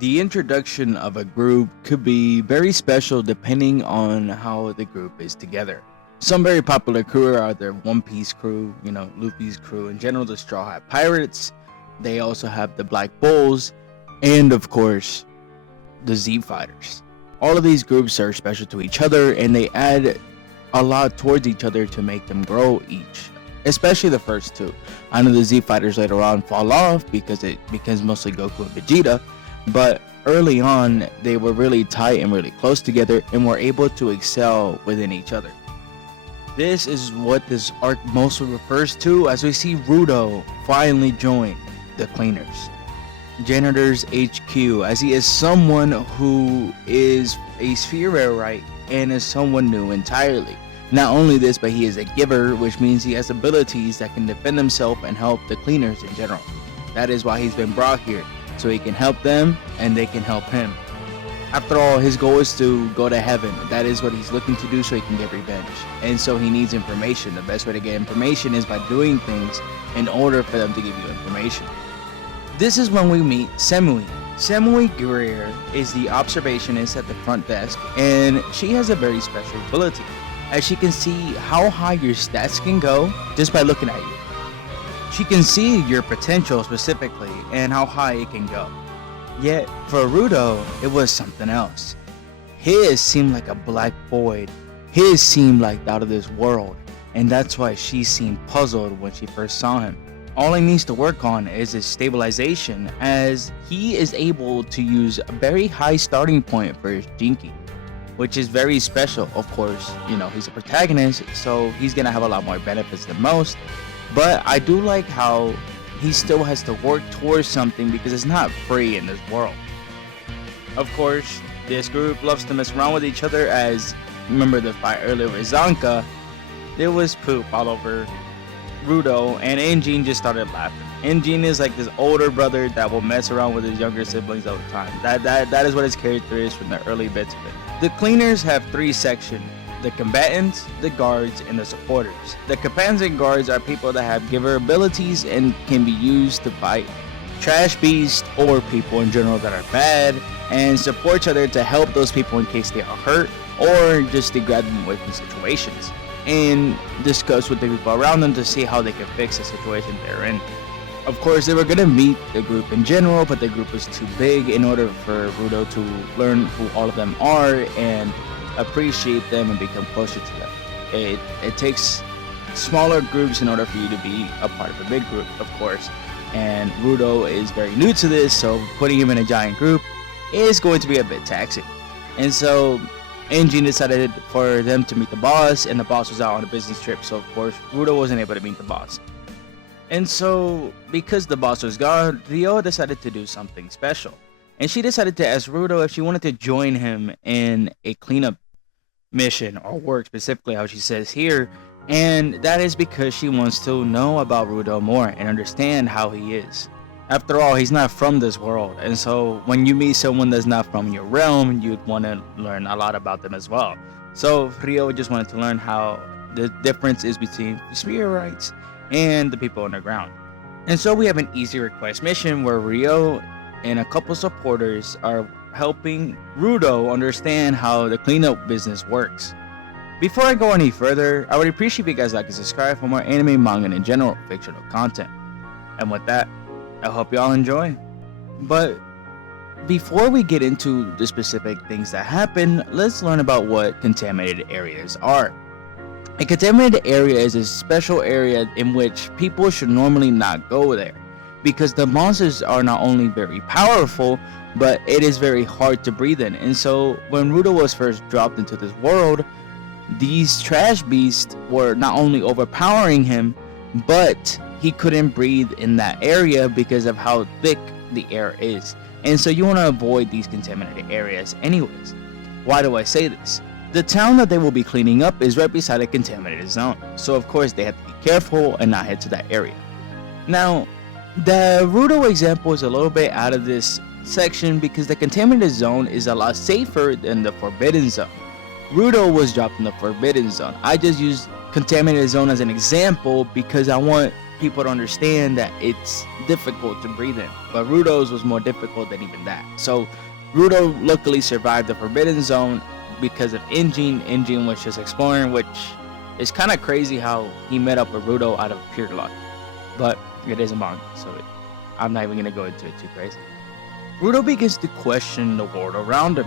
The introduction of a group could be very special depending on how the group is together. Some very popular crew are the One Piece crew, Luffy's crew, in general, the Straw Hat Pirates. They also have the Black Bulls, and of course, the Z Fighters. All of these groups are special to each other, and they add a lot towards each other to make them grow each. Especially the first two. I know the Z Fighters later on fall off because it becomes mostly Goku and Vegeta, but early on they were really tight and really close together and were able to excel within each other. This is what this arc mostly refers to as we see Rudo finally join the Cleaners. Janitor's HQ, as he is someone who is a spheroid and is someone new entirely. Not only this, but he is a giver, which means he has abilities that can defend himself and help the Cleaners in general. That is why he's been brought here, so he can help them and they can help him. After all, his goal is to go to heaven. That is what he's looking to do so he can get revenge. And so he needs information. The best way to get information is by doing things in order for them to give you information. This is when we meet Semui. Semui Greer is the observationist at the front desk, and she has a very special ability, as she can see how high your stats can go just by looking at you. She can see your potential specifically and how high it can go. Yet, for Rudo, it was something else. His seemed like a black void. His seemed like out of this world, and that's why she seemed puzzled when she first saw him. All he needs to work on is his stabilization, as he is able to use a very high starting point for his Jinki, which is very special. Of course, he's a protagonist, so he's gonna have a lot more benefits than most, but I do like how he still has to work towards something because it's not free in this world. Of course, this group loves to mess around with each other, as remember the fight earlier with Zanka, there was poop all over Rudo, and Engine just started laughing. Engine is like this older brother that will mess around with his younger siblings all the time. That is what his character is from the early bits of it. The Cleaners have three sections: the combatants, the guards, and the supporters. The combatants and guards are people that have giver abilities and can be used to fight trash beasts or people in general that are bad, and support each other to help those people in case they are hurt, or just to grab them away from situations and discuss with the people around them to see how they can fix the situation they're in. Of course, they were going to meet the group in general, but the group was too big in order for Rudo to learn who all of them are and appreciate them and become closer to them. It takes smaller groups in order for you to be a part of a big group, of course, and Rudo is very new to this, so putting him in a giant group is going to be a bit taxing. And so Engine decided for them to meet the boss, and the boss was out on a business trip, so of course Rudo wasn't able to meet the boss. And so, because the boss was gone, Riyo decided to do something special. And she decided to ask Rudo if she wanted to join him in a cleanup mission, or work specifically how she says here. And that is because she wants to know about Rudo more and understand how he is. After all, he's not from this world, and so when you meet someone that's not from your realm, you'd want to learn a lot about them as well. So Riyo just wanted to learn how the difference is between spheroids and the people underground. And so we have an easy request mission where Riyo and a couple supporters are helping Rudo understand how the cleanup business works. Before I go any further, I would appreciate if you guys like and subscribe for more anime, manga, and in general fictional content. And with that, I hope y'all enjoy. But before we get into the specific things that happen, let's learn about what contaminated areas are. A contaminated area is a special area in which people should normally not go there, because the monsters are not only very powerful, but it is very hard to breathe in. And so when Rudo was first dropped into this world, these trash beasts were not only overpowering him, but he couldn't breathe in that area because of how thick the air is. And so you want to avoid these contaminated areas anyways. Why do I say this? The town that they will be cleaning up is right beside a contaminated zone, so of course they have to be careful and not head to that area. Now, the Rudo example is a little bit out of this section because the contaminated zone is a lot safer than the forbidden zone. Rudo was dropped in the forbidden zone. I just used contaminated zone as an example because I want people to understand that it's difficult to breathe in. But Rudo's was more difficult than even that. So Rudo luckily survived the Forbidden Zone because of Engine. Engine was just exploring, which is kind of crazy how he met up with Rudo out of pure luck. But it is a manga, so I'm not even going to go into it too crazy. Rudo begins to question the world around him.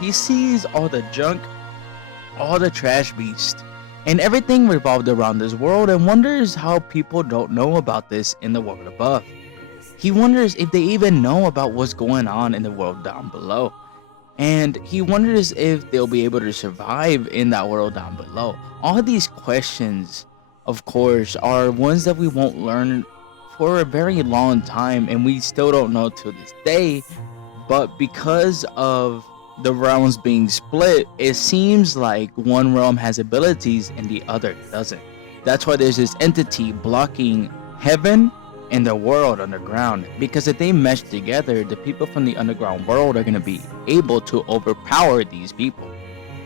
He sees all the junk, all the trash beasts, and everything revolved around this world, and wonders how people don't know about this in the world above. He wonders if they even know about what's going on in the world down below. And he wonders if they'll be able to survive in that world down below. All these questions, of course, are ones that we won't learn for a very long time, and we still don't know to this day. But because of the realms being split, it seems like one realm has abilities and the other doesn't. That's why there's this entity blocking heaven and the world underground, because if they mesh together, the people from the underground world are going to be able to overpower these people.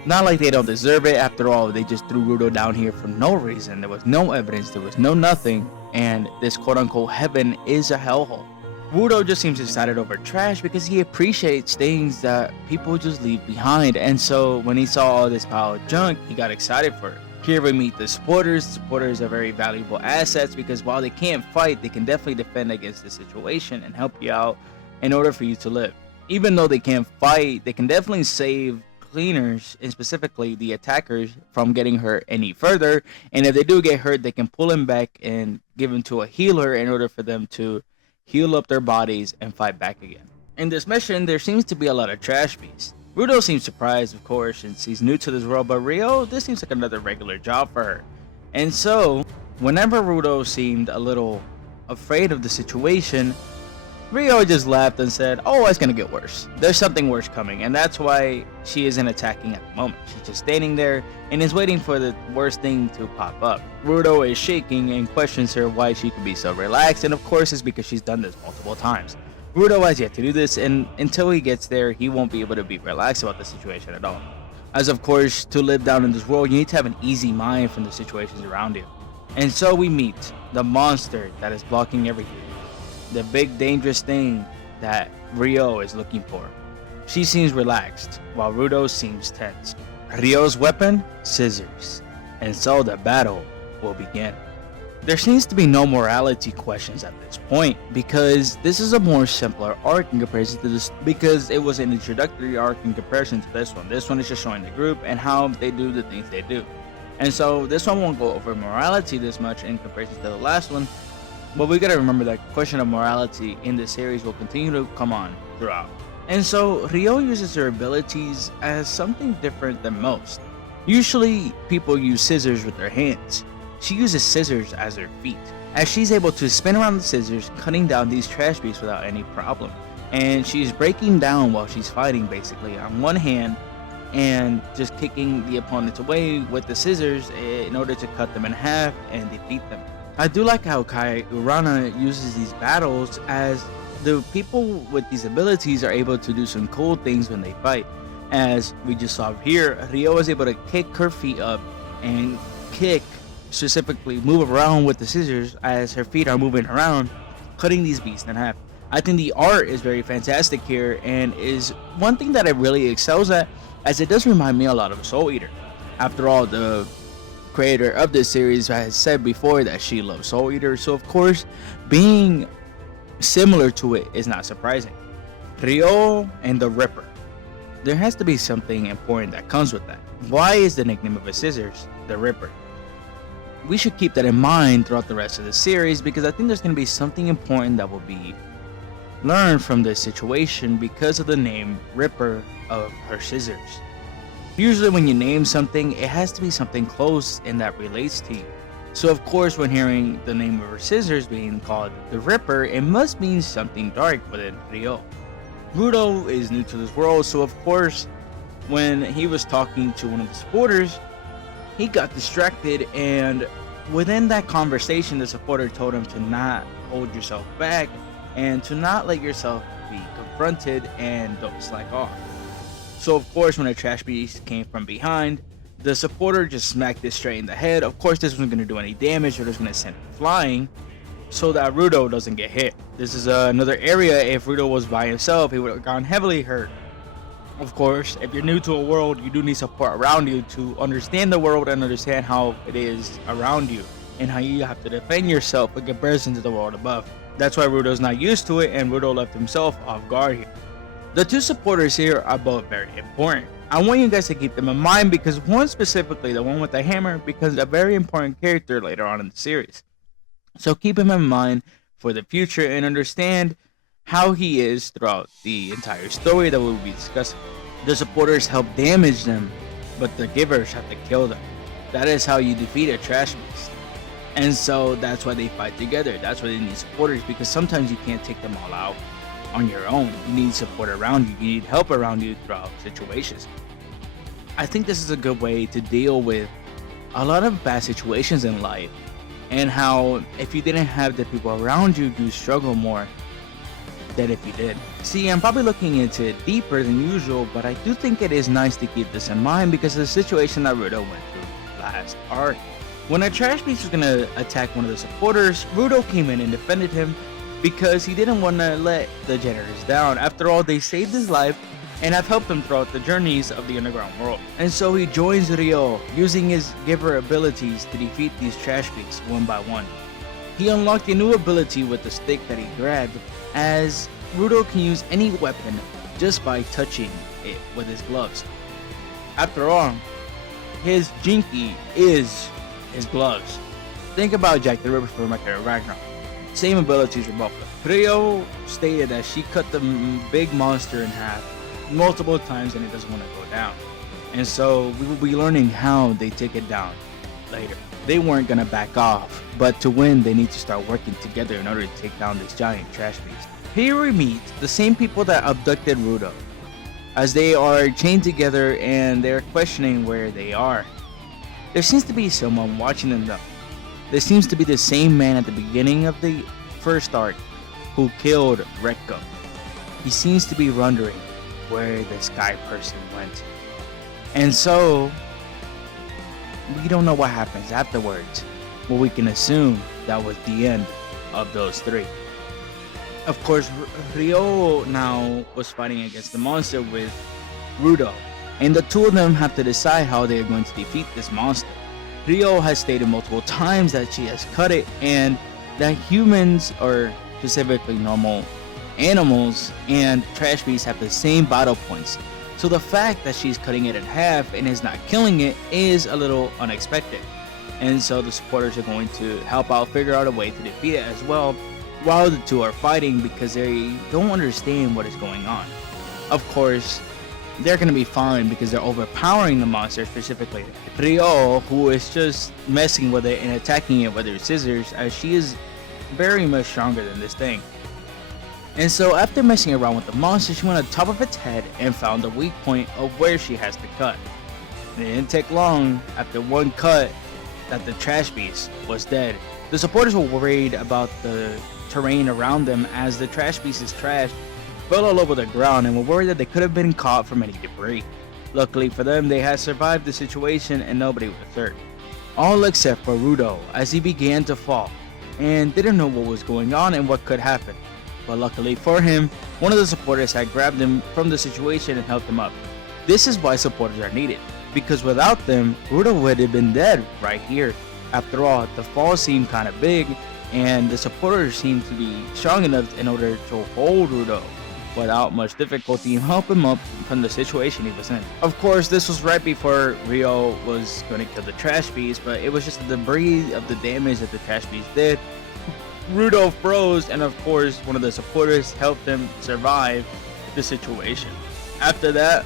Not like they don't deserve it. After all, they just threw Rudo down here for no reason. There was no evidence, there was no nothing, and this quote-unquote heaven is a hellhole. Rudo just seems excited over trash because he appreciates things that people just leave behind, and so when he saw all this pile of junk, he got excited for it. Here we meet the supporters. Supporters are very valuable assets because while they can't fight, they can definitely defend against the situation and help you out in order for you to live. Even though they can't fight, they can definitely save cleaners, and specifically the attackers, from getting hurt any further. And if they do get hurt, they can pull them back and give them to a healer in order for them to heal up their bodies and fight back again. In this mission, there seems to be a lot of trash beasts. Rudo seems surprised, of course, since he's new to this world, but Riyo, this seems like another regular job for her. And so, whenever Rudo seemed a little afraid of the situation, Riyo just laughed and said, "Oh, it's gonna get worse. There's something worse coming," and that's why she isn't attacking at the moment. She's just standing there and is waiting for the worst thing to pop up. Rudo is shaking and questions her why she could be so relaxed, and of course it's because she's done this multiple times. Rudo has yet to do this, and until he gets there, he won't be able to be relaxed about the situation at all. As of course, to live down in this world, you need to have an easy mind from the situations around you. And so we meet the monster that is blocking everything. The big dangerous thing that Riyo is looking for. She seems relaxed, while Rudo seems tense. Ryo's weapon? Scissors. And so the battle will begin. There seems to be no morality questions at this point, because this is a more simpler arc in comparison to this, because it was an introductory arc in comparison to this one. This one is just showing the group and how they do the things they do. And so this one won't go over morality this much in comparison to the last one, but we gotta remember that question of morality in this series will continue to come on throughout. And so Riyo uses her abilities as something different than most. Usually people use scissors with their hands. She uses scissors as her feet, as she's able to spin around the scissors, cutting down these trash beasts without any problem. And she's breaking down while she's fighting, basically on one hand, and just kicking the opponents away with the scissors in order to cut them in half and defeat them. I do like how Kai Urana uses these battles, as the people with these abilities are able to do some cool things when they fight. As we just saw here, Riyo was able to kick her feet up and kick, specifically move around with the scissors as her feet are moving around, cutting these beasts in half. I think the art is very fantastic here, and is one thing that it really excels at, as it does remind me a lot of Soul Eater. After all, the creator of this series has said before that she loves Soul Eater, so of course being similar to it is not surprising. Riyo and the Ripper. There has to be something important that comes with that. Why is the nickname of his scissors the Ripper? We should keep that in mind throughout the rest of the series, because I think there's going to be something important that will be learned from this situation because of the name Ripper of her scissors. Usually when you name something, it has to be something close and that relates to you. So of course, when hearing the name of her scissors being called the Ripper, it must mean something dark within Riyo. Rudo is new to this world, so of course, when he was talking to one of the supporters, he got distracted, and within that conversation, the supporter told him to not hold yourself back and to not let yourself be confronted and don't slack off. So of course, when a trash beast came from behind, the supporter just smacked it straight in the head. Of course, this wasn't going to do any damage or just going to send it flying, so that Rudo doesn't get hit. This is another area. If Rudo was by himself, he would have gone heavily hurt. Of course, if you're new to a world, you do need support around you to understand the world and understand how it is around you and how you have to defend yourself in comparison to the world above. That's why Rudo's not used to it, and Rudo left himself off guard here. The two supporters here are both very important. I want you guys to keep them in mind because one specifically, the one with the hammer, becomes a very important character later on in the series. So keep him in mind for the future and understand how he is throughout the entire story that we'll be discussing. The supporters help damage them, but the givers have to kill them. That is how you defeat a trash beast. And so that's why they fight together. That's why they need supporters, because sometimes you can't take them all out on your own. You need support around you. You need help around you throughout situations. I think this is a good way to deal with a lot of bad situations in life, and how if you didn't have the people around you, you struggle more than if you did. See, I'm probably looking into it deeper than usual, but I do think it is nice to keep this in mind because of the situation that Rudo went through last arc. When a trash beast was gonna attack one of the supporters, Rudo came in and defended him because he didn't want to let the janitors down. After all, they saved his life and have helped him throughout the journeys of the underground world. And so he joins Riyo, using his giver abilities to defeat these trash beasts one by one. He unlocked a new ability with the stick that he grabbed, as Rudo can use any weapon just by touching it with his gloves. After all, his Jinki is his gloves. Think about Jack the Ripper from Ragnarok. Same abilities for both. Riyo stated that she cut the big monster in half multiple times and it doesn't want to go down. And so we will be learning how they take it down later. They weren't going to back off, but to win they need to start working together in order to take down this giant trash beast. Here we meet the same people that abducted Rudo, as they are chained together and they're questioning where they are. There seems to be someone watching them though. There seems to be the same man at the beginning of the first arc who killed Rekko. He seems to be wondering where this guy person went. And so we don't know what happens afterwards, but we can assume that was the end of those three. Of course, Riyo now was fighting against the monster with Rudo, and the two of them have to decide how they are going to defeat this monster. Riyo has stated multiple times that she has cut it, and that humans, or specifically normal animals, and trash beasts have the same battle points. So the fact that she's cutting it in half and is not killing it is a little unexpected. And so the supporters are going to help out, figure out a way to defeat it as well, while the two are fighting because they don't understand what is going on. Of course, they're going to be fine because they're overpowering the monster, specifically Riyo, who is just messing with it and attacking it with her scissors, as she is very much stronger than this thing. And so after messing around with the monster, she went on top of its head and found the weak point of where she has to cut. And it didn't take long after one cut that the trash beast was dead. The supporters were worried about the terrain around them, as the trash beast's trash fell all over the ground, and were worried that they could have been caught from any debris. Luckily for them, they had survived the situation and nobody was hurt. All except for Rudo, as he began to fall and didn't know what was going on and what could happen. But luckily for him, one of the supporters had grabbed him from the situation and helped him up. This is why supporters are needed, because without them, Rudo would have been dead right here. After all, the fall seemed kind of big, and the supporters seemed to be strong enough in order to hold Rudo without much difficulty and help him up from the situation he was in. Of course, this was right before Riyo was going to kill the trash beast, but it was just the debris of the damage that the trash beast did. Rudo froze, and of course, one of the supporters helped him survive the situation. After that,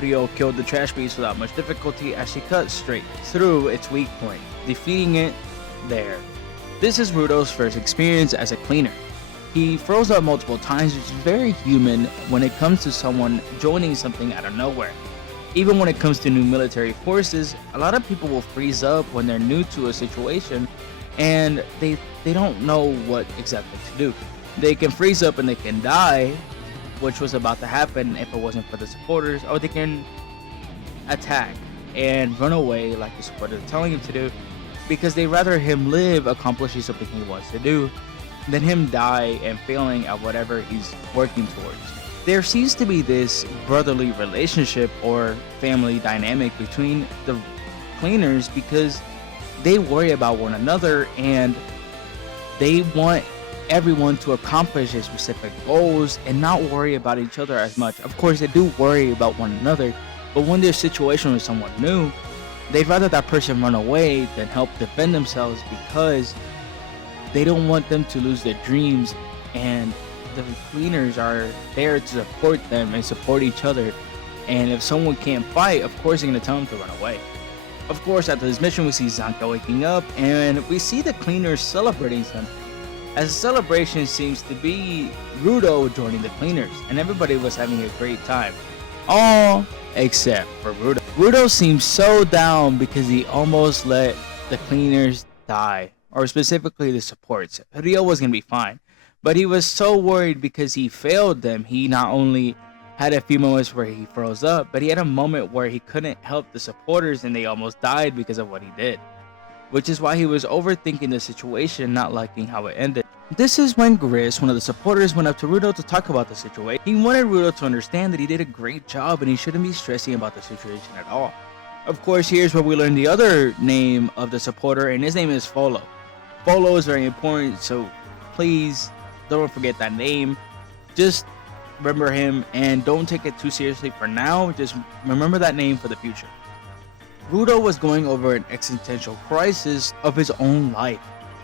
Riyo killed the trash beast without much difficulty as she cut straight through its weak point, defeating it there. This is Rudo's first experience as a cleaner. He froze up multiple times, which is very human when it comes to someone joining something out of nowhere. Even when it comes to new military forces, a lot of people will freeze up when they're new to a situation and they don't know what exactly to do. They can freeze up and they can die, which was about to happen if it wasn't for the supporters, or they can attack and run away like the supporters are telling them to do, because they rather him live accomplishing something he wants to do than him die and failing at whatever he's working towards. There seems to be this brotherly relationship or family dynamic between the cleaners because they worry about one another and they want everyone to accomplish their specific goals and not worry about each other as much. Of course, they do worry about one another, but when there's a situation with someone new, they'd rather that person run away than help defend themselves because they don't want them to lose their dreams, and the cleaners are there to support them and support each other. And if someone can't fight, of course they're going to tell them to run away. Of course, after this mission, we see Zanka waking up, and we see the cleaners celebrating something. As the celebration seems to be Rudo joining the cleaners, and everybody was having a great time. All except for Rudo. Rudo seems so down because he almost let the cleaners die, or specifically the supports. Riyo was going to be fine, but he was so worried because he failed them. He not only had a few moments where he froze up, but he had a moment where he couldn't help the supporters and they almost died because of what he did. Which is why he was overthinking the situation, not liking how it ended. This is when Gris, one of the supporters, went up to Rudo to talk about the situation. He wanted Rudo to understand that he did a great job and he shouldn't be stressing about the situation at all. Of course, here's where we learn the other name of the supporter, and his name is Folo. Folo is very important, so please don't forget that name. Just remember him and don't take it too seriously for now. Just remember that name for the future. Rudo was going over an existential crisis of his own life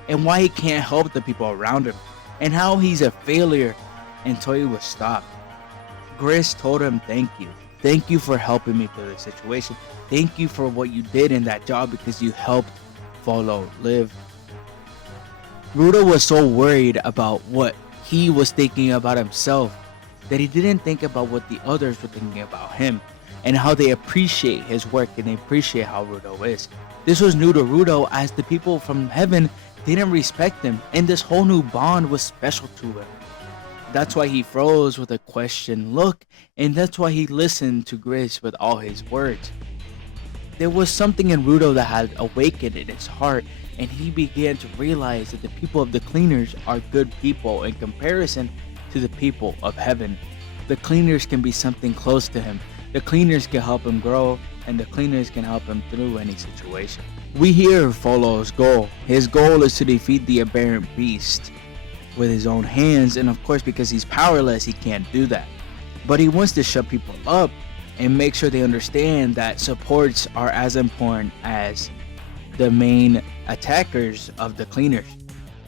and why he can't help the people around him and how he's a failure until he was stopped. Gris told him, thank you. Thank you for helping me through this situation. Thank you for what you did in that job because you helped Folo live. Rudo was so worried about what he was thinking about himself that he didn't think about what the others were thinking about him and how they appreciate his work and they appreciate how Rudo is. This was new to Rudo as the people from heaven didn't respect him, and this whole new bond was special to him. That's why he froze with a question look, and that's why he listened to Gris with all his words. There was something in Rudo that had awakened in his heart, and he began to realize that the people of the cleaners are good people in comparison to the people of heaven. The cleaners can be something close to him. The cleaners can help him grow, and the cleaners can help him through any situation. We hear Folo's goal. His goal is to defeat the aberrant beast with his own hands, and of course because he's powerless, he can't do that. But he wants to shut people up and make sure they understand that supports are as important as the main attackers of the cleaners.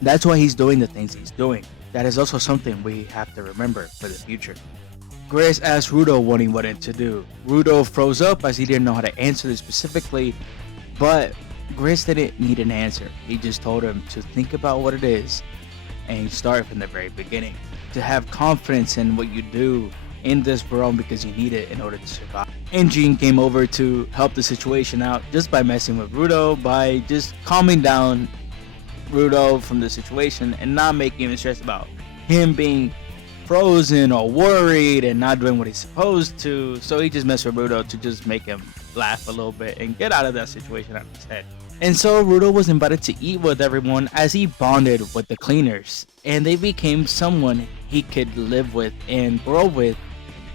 That's why he's doing the things he's doing. That is also something we have to remember for the future. Gris asked Rudo what he wanted to do. Rudo froze up as he didn't know how to answer this specifically, but Gris didn't need an answer. He just told him to think about what it is and start from the very beginning. To have confidence in what you do in this realm because you need it in order to survive. And Jinki came over to help the situation out just by messing with Rudo, by just calming down Rudo from the situation and not making him stressed about him being frozen or worried and not doing what he's supposed to. So he just messed with Rudo to just make him laugh a little bit and get out of that situation out of his head. And so Rudo was invited to eat with everyone as he bonded with the cleaners, and they became someone he could live with and grow with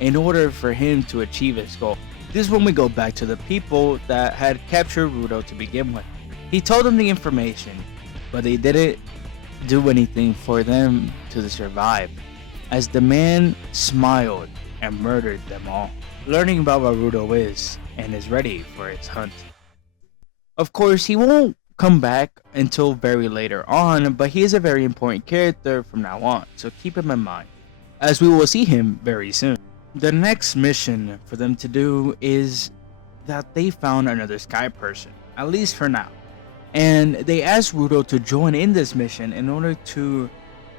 in order for him to achieve his goal. This is when we go back to the people that had captured Rudo to begin with. He told them the information, but they didn't do anything for them to survive, as the man smiled and murdered them all, learning about what Rudo is and is ready for his hunt. Of course, he won't come back until very later on, but he is a very important character from now on, so keep him in mind, as we will see him very soon. The next mission for them to do is that they found another sky person, at least for now, and they asked Rudo to join in this mission in order to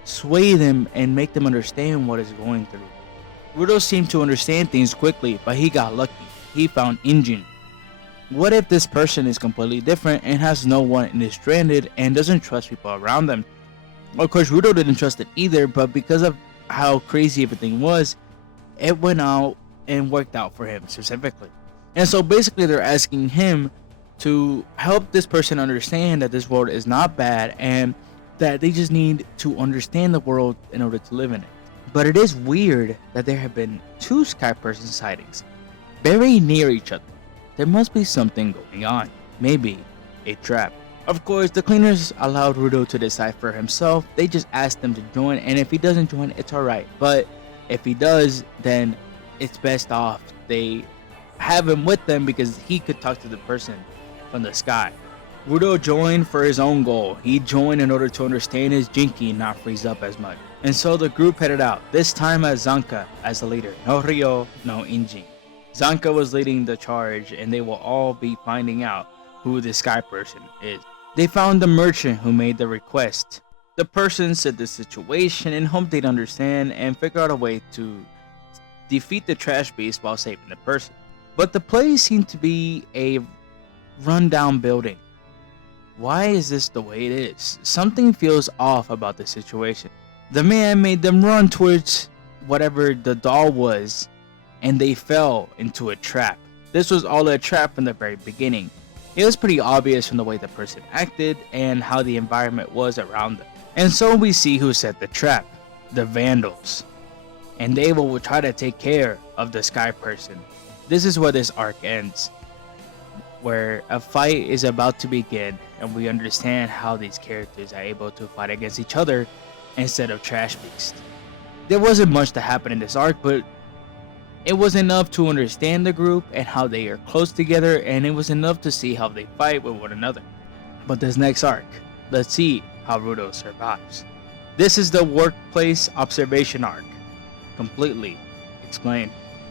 sway them and make them understand what is going through. Rudo seemed to understand things quickly, but he got lucky. He found Injin. What if this person is completely different and has no one and is stranded and doesn't trust people around them? Of course, Rudo didn't trust it either, but because of how crazy everything was, it went out and worked out for him specifically. And so basically they're asking him to help this person understand that this world is not bad and that they just need to understand the world in order to live in it. But it is weird that there have been two sky person sightings very near each other. There must be something going on. Maybe a trap. Of course, the cleaners allowed Rudo to decide for himself. They just asked him to join, and if he doesn't join, it's alright. But if he does, then it's best off they have him with them because he could talk to the person from the sky. Rudo joined for his own goal. He joined in order to understand his Jinki and not freeze up as much. And so the group headed out, this time as Zanka as the leader. No Riyo, no Inji. Zanka was leading the charge, and they will all be finding out who the sky person is. They found the merchant who made the request. The person said the situation and hoped they'd understand and figure out a way to defeat the trash beast while saving the person. But the place seemed to be a rundown building. Why is this the way it is? Something feels off about the situation. The man made them run towards whatever the doll was, and they fell into a trap. This was all a trap from the very beginning. It was pretty obvious from the way the person acted and how the environment was around them. And so we see who set the trap, the Vandals. And they will try to take care of the sky person. This is where this arc ends, where a fight is about to begin and we understand how these characters are able to fight against each other instead of Trash Beast. There wasn't much to happen in this arc, but it was enough to understand the group and how they are close together, and it was enough to see how they fight with one another. But this next arc, let's see how Rudo survives. This is the workplace observation arc, completely explained.